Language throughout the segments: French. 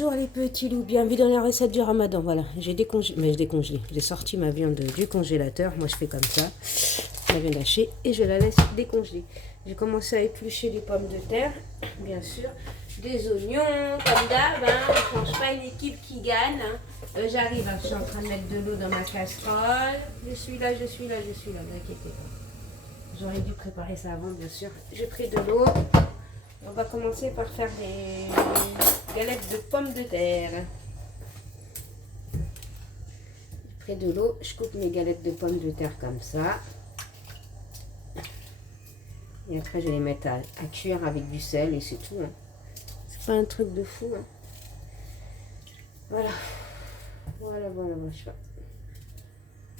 Bonjour les petits loups, bienvenue dans la recette du ramadan. Voilà, j'ai décongelé, j'ai sorti ma viande du congélateur. Moi je fais comme ça, la viande hachée, et je la laisse décongeler. J'ai commencé à éplucher les pommes de terre, bien sûr, des oignons, comme d'hab, hein. Je ne change pas une équipe qui gagne. Hein. J'arrive, je suis en train de mettre de l'eau dans ma casserole. Je suis là, ne vous inquiétez pas. J'aurais dû préparer ça avant, bien sûr. J'ai pris de l'eau. On va commencer par faire des galettes de pommes de terre. Près de l'eau, je coupe mes galettes de pommes de terre comme ça. Et après, je vais les mettre à cuire avec du sel et c'est tout. Hein. C'est pas un truc de fou. Hein. Voilà. Voilà.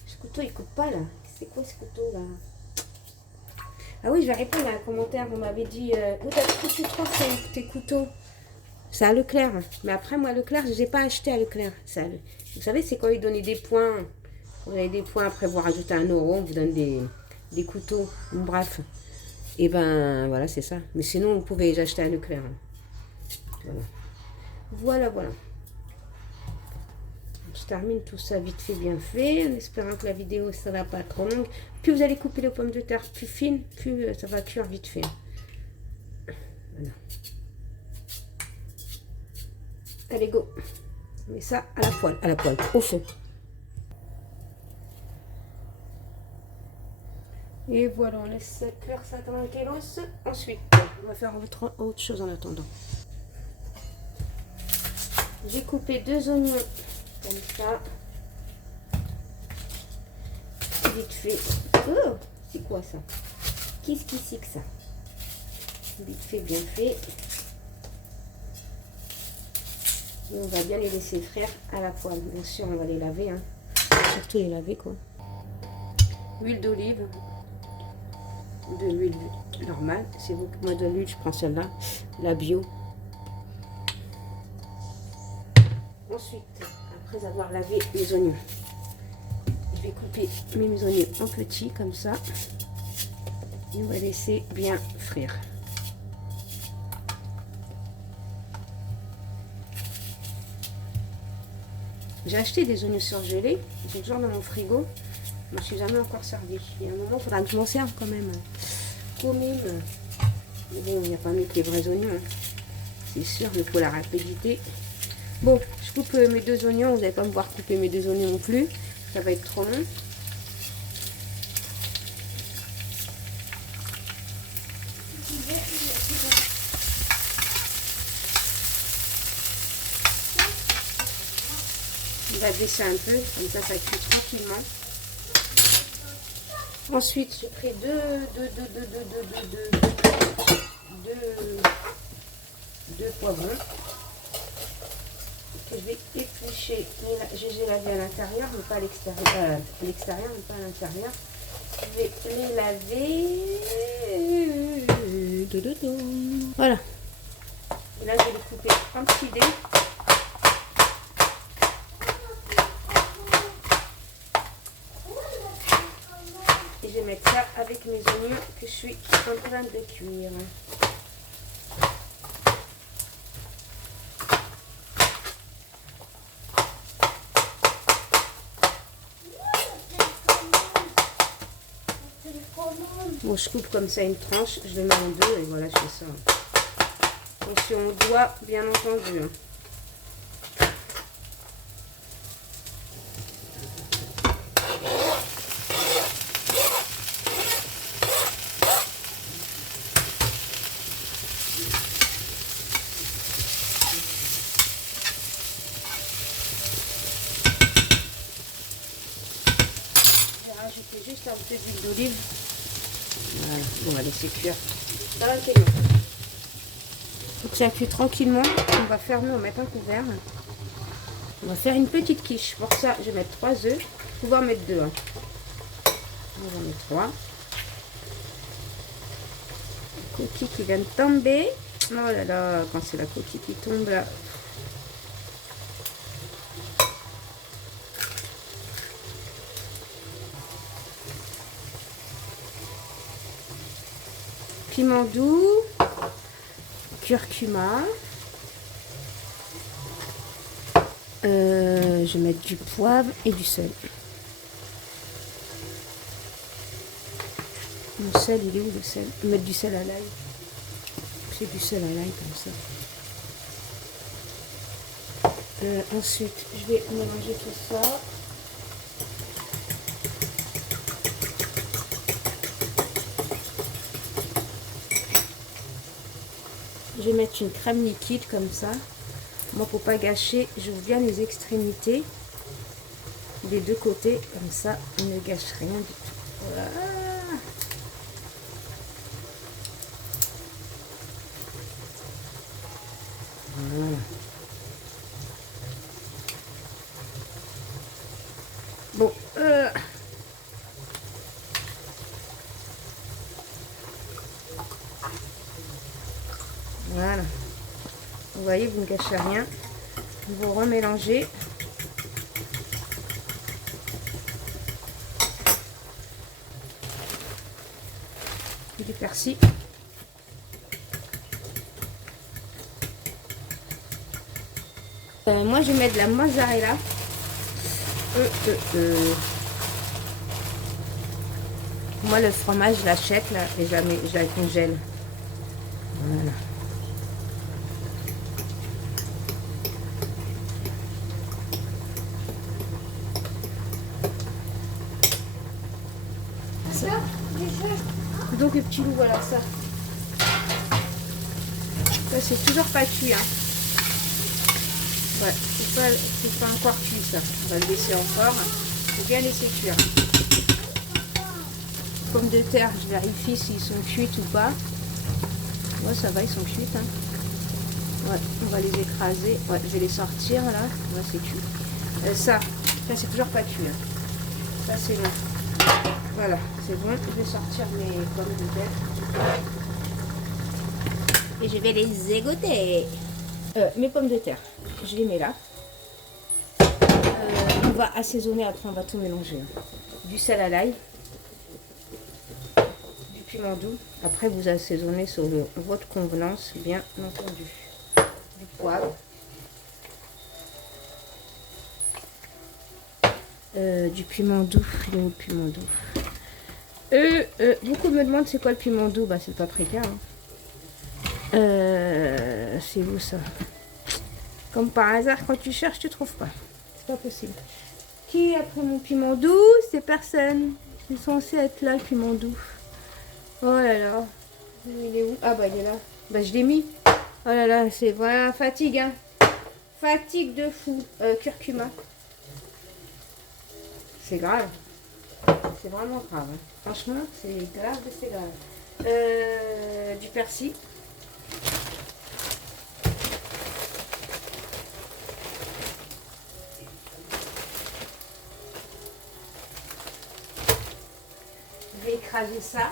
Ce couteau, il coupe pas là. C'est quoi ce couteau là? Ah oui, je vais répondre à un commentaire. Vous m'avez dit, où tu trouves tes couteaux? C'est à Leclerc. Mais après, moi, Leclerc, je ne les ai pas achetés à Leclerc. Vous savez, c'est quand ils donnent des points. Vous avez des points, après vous rajoutez 1 euro, on vous donne des couteaux. Bref. Et ben, voilà, c'est ça. Mais sinon, vous pouvez les acheter à Leclerc. Voilà. Je termine tout ça vite fait, bien fait, en espérant que la vidéo ne sera pas trop longue. Plus vous allez couper les pommes de terre plus fines, plus ça va cuire vite fait. Voilà. Allez, go. On met ça à la poêle, au feu. Et voilà, on laisse cuire ça tranquillos. Ensuite, on va faire autre chose en attendant. J'ai coupé 2 oignons. Comme ça. Vite fait. Oh, c'est quoi ça? Qu'est-ce que c'est que ça? Vite fait, bien fait. Et on va bien les laisser frire à la poêle. Bien sûr, on va les laver. Hein. Surtout les laver, quoi. Huile d'olive. De l'huile normale. C'est vous que moi de l'huile, je prends celle-là. La bio. Ensuite, après avoir lavé les oignons, je vais couper mes oignons en petits comme ça et on va laisser bien frire. J'ai acheté des oignons surgelés, j'ai toujours dans mon frigo, je ne me suis jamais encore servi. Il y a un moment, il faudra que je m'en serve quand même. Mais bon, il n'y a pas mieux que les vrais oignons, hein. C'est sûr, mais pour la rapidité. Bon, je coupe mes 2 oignons. Vous n'allez pas me voir couper mes 2 oignons non plus. Ça va être trop long. On va baisser un peu. Comme ça cuit tranquillement. Ensuite, j'ai pris deux poivrons. Que je vais éplucher. J'ai lavé à l'intérieur, mais pas à l'extérieur. L'extérieur, mais pas à l'intérieur. Je vais les laver. Voilà. Et là, je vais les couper en petits dés. Et je vais mettre ça avec mes oignons que je suis en train de cuire. Bon, je coupe comme ça une tranche, je le mets en 2 et voilà, je fais ça. Attention au doigt, bien entendu. Je vais rajouter juste un peu d'huile d'olive. Voilà, on va laisser cuire tranquillement. Donc ça cuit tranquillement. On va fermer, on va mettre un couvert. On va faire une petite quiche. Pour ça, je vais mettre 3 œufs. Pouvoir mettre 2. Hein. On va mettre 3. La coquille qui vient de tomber. Oh là là, quand c'est la coquille qui tombe là. Piment doux, curcuma, Je vais mettre du poivre et du sel. Mon sel, il est où le sel? Je vais mettre du sel à l'ail. C'est du sel à l'ail comme ça. Ensuite, je vais mélanger tout ça. Je vais mettre une crème liquide comme ça. Moi, pour pas gâcher, j'ouvre bien les extrémités des deux côtés. Comme ça, on ne gâche rien du tout. Voilà. Voilà. Bon. Voilà. Vous voyez, vous ne gâchez rien. Vous remélangez. Du persil. Moi, je vais mettre de la mozzarella. Moi, le fromage, je l'achète là et je la congèle. Voilà. Ça, donc le petit loup, voilà ça. Ça, c'est toujours pas cuit. Hein. Ouais, c'est pas encore cuit ça. On va le laisser encore. Il faut bien laisser cuire. Pommes de terre, je vérifie s'ils sont cuits ou pas. Ouais, ça va, ils sont cuits. Hein. Ouais, on va les écraser. Ouais, je vais les sortir là. Ouais, c'est cuit. Ça c'est toujours pas cuit. Hein. Ça, c'est bon. Voilà, c'est bon. Je vais sortir mes pommes de terre. Et je vais les égoutter. Mes pommes de terre, je les mets là. On va assaisonner, après on va tout mélanger. Du sel à l'ail. Du piment doux. Après vous assaisonnez sur votre convenance, bien entendu. Du poivre. Du piment doux. Le piment doux. Beaucoup me demandent c'est quoi le piment doux. Bah, c'est le paprika. Hein. C'est où ça? Comme par hasard, quand tu cherches, tu trouves pas. C'est pas possible. Qui a pris mon piment doux? C'est personne. C'est censé être là le piment doux. Oh là là. Il est où? Ah bah il est là. Bah je l'ai mis. Oh là là, c'est voilà, fatigue hein. Fatigue de fou. Curcuma. C'est grave. C'est vraiment grave. Hein. Franchement, c'est grave de c'est grave. Du persil. Je vais écraser ça.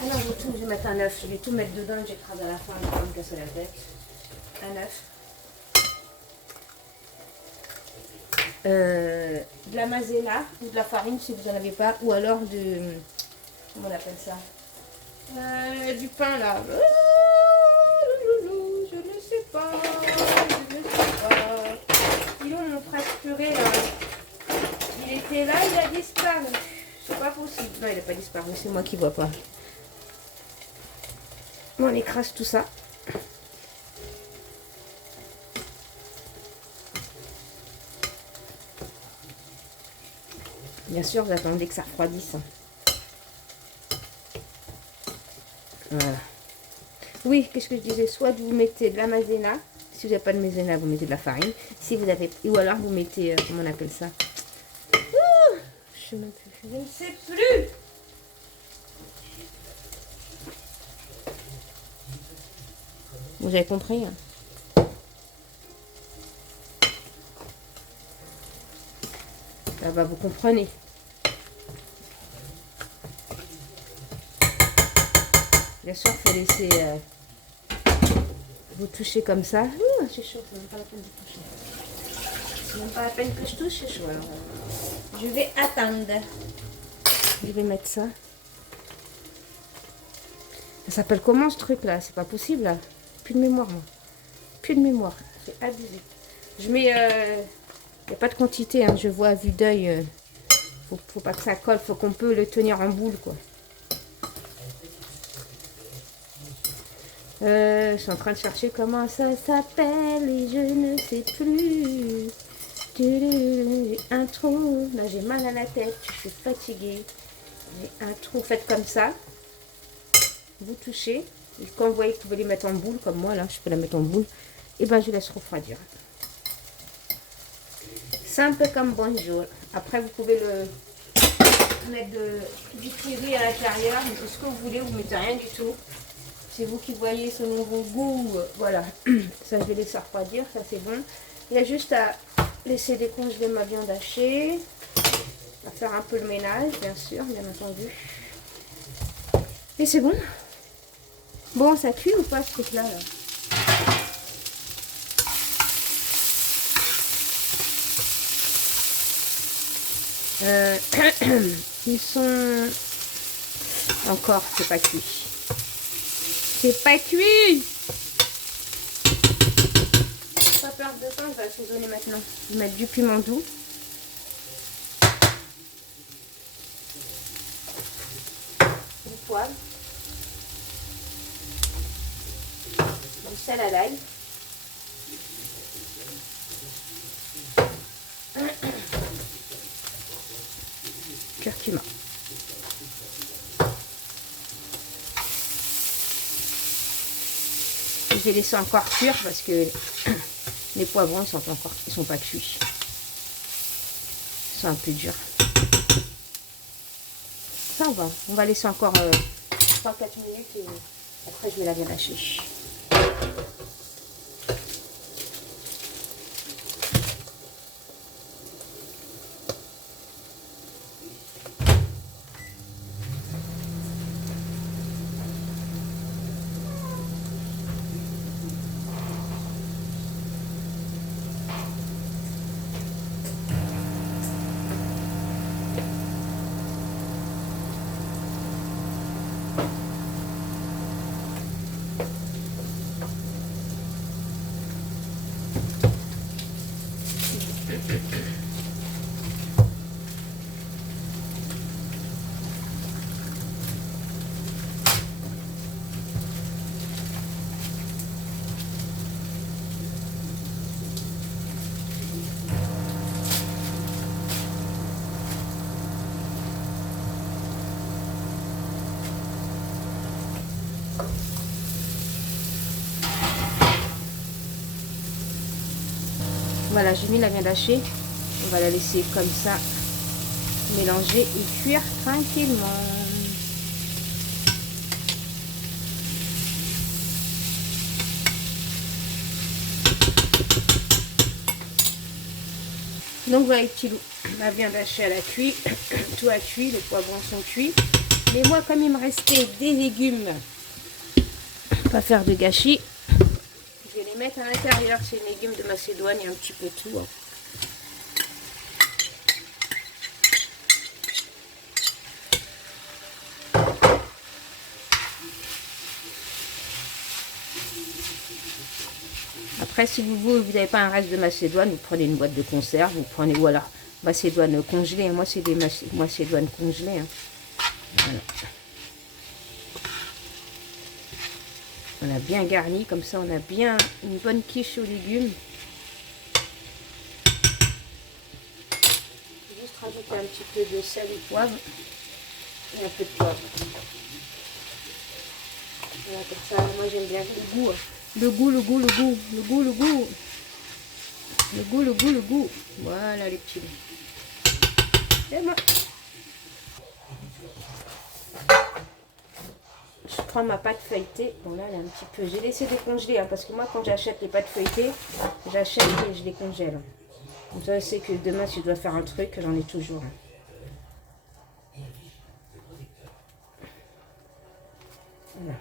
Ah non, je vais mettre un œuf. Je vais tout mettre dedans et j'écrase à la fin. Je vais pas me casser la tête. Un œuf. De la maïzena ou de la farine si vous n'en avez pas. Ou alors de... Comment on appelle ça? Du pain là. Je ne sais pas. Je ne sais pas. Sinon, mon frère purée là. Il était là, il a disparu. C'est pas possible. Non, il n'a pas disparu. C'est moi qui vois pas. Bon, on écrase tout ça. Bien sûr, vous attendez que ça refroidisse. Voilà. Oui, qu'est-ce que je disais? Soit vous mettez de la maïzena. Si vous n'avez pas de maïzena, vous mettez de la farine. Si vous avez... Ou alors vous mettez... comment on appelle ça? Je sais même plus. Je ne sais plus. Vous avez compris hein? Ah bah vous comprenez. Bien sûr, il faut laisser vous toucher comme ça. C'est chaud, c'est même pas la peine de toucher. C'est même pas la peine que je touche, c'est chaud. Alors, je vais attendre. Je vais mettre ça. Ça s'appelle comment ce truc là? C'est pas possible là. Plus de mémoire moi. Plus de mémoire. C'est abusé. Je mets... Il n'y a pas de quantité, hein, je vois à vue d'œil. Faut pas que ça colle, faut qu'on peut le tenir en boule, quoi. Je suis en train de chercher comment ça s'appelle et je ne sais plus. J'ai un trou, là j'ai mal à la tête, je suis fatiguée. J'ai un trou, faites comme ça. Vous touchez. Et quand vous voyez que vous pouvez les mettre en boule, comme moi là, je peux la mettre en boule. Et ben je laisse refroidir. Simple comme bonjour. Après vous pouvez le mettre du kiwi à l'intérieur, mais ce que vous voulez, vous mettez rien du tout. C'est vous qui voyez selon vos goûts. Voilà, ça je vais laisser refroidir, ça c'est bon. Il y a juste à laisser décongeler ma viande hachée. À faire un peu le ménage, bien sûr, bien entendu. Et c'est bon. Bon, ça cuit ou pas ce truc-là là? Ils sont... Encore, c'est pas cuit. C'est pas cuit! Pas perdre de temps, je vais assaisonner maintenant. Je vais mettre du piment doux. Du poivre. Du sel à l'ail. Curcuma. Je vais laisser encore cuire parce que les poivrons ils sont pas cuits. Ils sont un peu durs. Ça va. On va laisser encore 3-4 minutes et après je vais la relâcher. Voilà, j'ai mis la viande hachée. On va la laisser comme ça, mélanger et cuire tranquillement. Donc voilà les petits loups, la viande hachée elle a cuit, tout a cuit, les poivrons sont cuits. Mais moi comme il me restait des légumes, pas faire de gâchis, je vais les mettre à l'intérieur. C'est les légumes de Macédoine, il y a un petit peu tout. Hein. Après, si vous n'avez pas un reste de Macédoine, vous prenez une boîte de conserve, vous prenez, ou alors Macédoine congelée. Moi, c'est des Macédoine congelées. Hein. Voilà. On a bien garni, comme ça, on a bien une bonne quiche aux légumes. Juste rajouter un petit peu de sel et poivre. Et un peu de poivre. Voilà, comme ça, moi, j'aime bien le goût. Le goût, le goût, le goût, le goût, le goût. Le goût, le goût, le goût. Voilà les petits. C'est bon. Je prends ma pâte feuilletée. Bon là, elle est un petit peu... J'ai laissé décongeler. Hein, parce que moi, quand j'achète les pâtes feuilletées, j'achète et je les congèle. Donc ça, c'est que demain, si je dois faire un truc, j'en ai toujours. Voilà.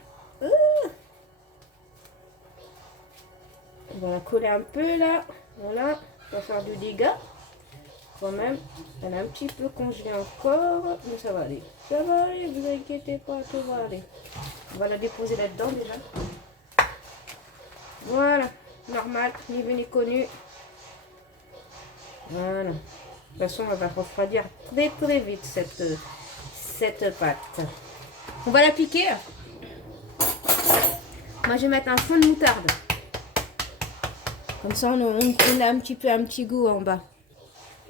On va la coller un peu là. Voilà. On va faire du dégât. Quand même. Elle a un petit peu congelé encore. Mais ça va aller. Ça va aller. Vous inquiétez pas. Tout va aller. On va la déposer là-dedans déjà. Voilà. Normal. Ni vu ni connu. Voilà. De toute façon, elle va refroidir très très vite cette pâte. On va la piquer. Moi, je vais mettre un fond de moutarde. Comme ça, on a un petit goût en bas.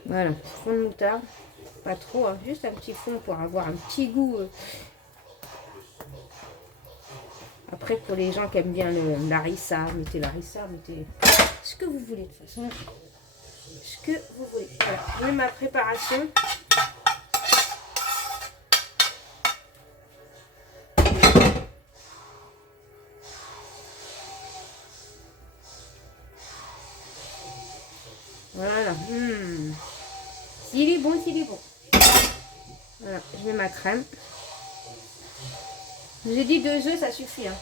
Voilà, fond de moutarde. Pas trop, hein, juste un petit fond pour avoir un petit goût. Après, pour les gens qui aiment bien l'harissa, mettez l'harissa, mettez ce que vous voulez de toute façon. Ce que vous voulez. Voilà, je mets ma préparation. Voilà. S'il est bon, s'il est bon. Voilà, je mets ma crème. Je vous ai dit 2 œufs, ça suffit. Hein.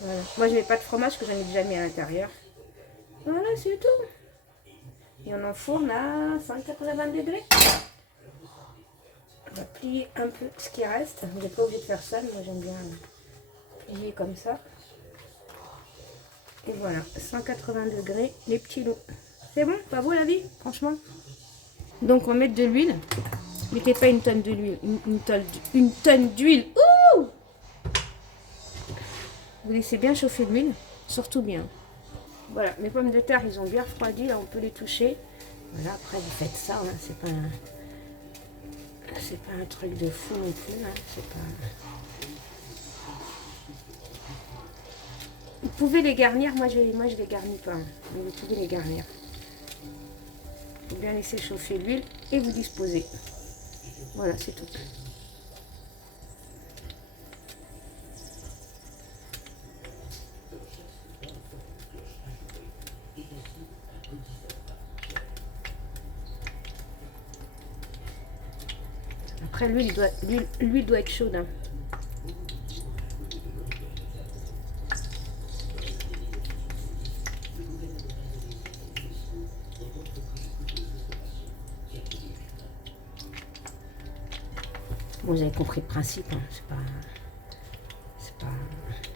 Voilà. Moi, je mets pas de fromage, que j'en ai déjà mis à l'intérieur. Voilà, c'est tout. Et on enfourne à 180 degrés. On va plier un peu ce qui reste. Vous n'êtes pas obligé de faire ça, mais moi j'aime bien plier comme ça. Et voilà, 180 degrés, les petits loups. C'est bon? Pas beau la vie, franchement? Donc on met de l'huile. Mettez pas une tonne d'huile, une tonne d'huile. Ouh! Vous laissez bien chauffer l'huile, surtout bien. Voilà, mes pommes de terre, ils ont bien refroidi, là on peut les toucher. Voilà, après vous faites ça, hein, c'est pas un truc de fou non plus, hein, c'est pas... Vous pouvez les garnir, moi je les garnis pas, hein, mais vous pouvez les garnir. Il faut bien laisser chauffer l'huile et vous disposez. Voilà, c'est tout. Après, l'huile doit être chaude. Hein. Bon, vous avez compris le principe. Hein. C'est pas...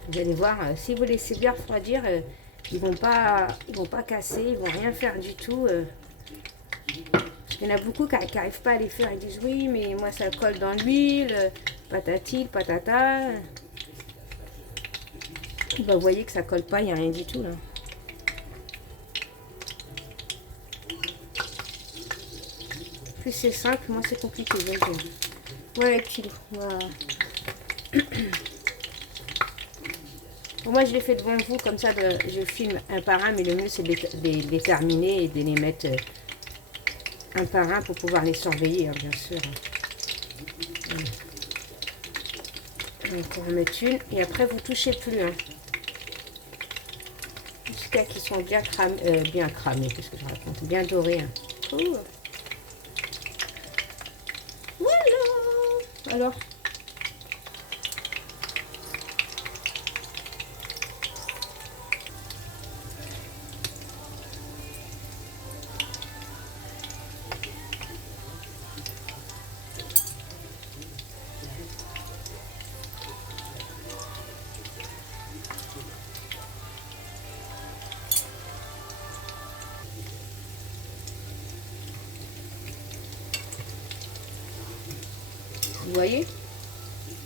Vous allez voir, si vous laissez bien refroidir, ils vont pas casser, ils vont rien faire du tout. Il y en a beaucoup qui n'arrivent pas à les faire. Ils disent oui, mais moi ça colle dans l'huile, patati, patata. Ben, vous voyez que ça colle pas, il n'y a rien du tout là. Plus c'est simple, moins c'est compliqué. Voilà, kilo. Voilà. Bon, moi je l'ai fait devant vous, comme ça je filme un par un, mais le mieux c'est de les terminer et de les mettre un par un pour pouvoir les surveiller, hein, bien sûr. Donc on va en mettre une et après vous touchez plus. Hein. Jusqu'à qu'ils sont bien cramés, qu'est-ce que je raconte, bien dorés. Hein. Voilà. Alors. Vous voyez,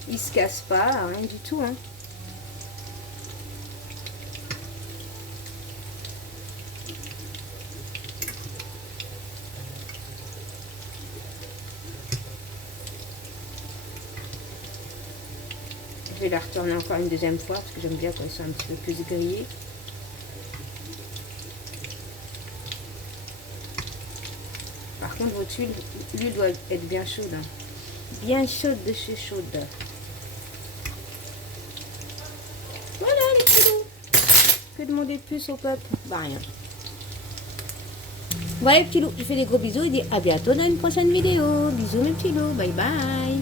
il se casse pas, rien du tout. Hein. Je vais la retourner encore une deuxième fois parce que j'aime bien quand ils sont un petit peu plus grillés. Par contre, votre l'huile doit être bien chaude. Hein. Bien chaude de chez chaude. Voilà les petits loups. Que demander de plus au peuple? Bah rien. Voilà les petits loups, je fais des gros bisous et dis à bientôt dans une prochaine vidéo. Bisous mes petits loups, bye bye.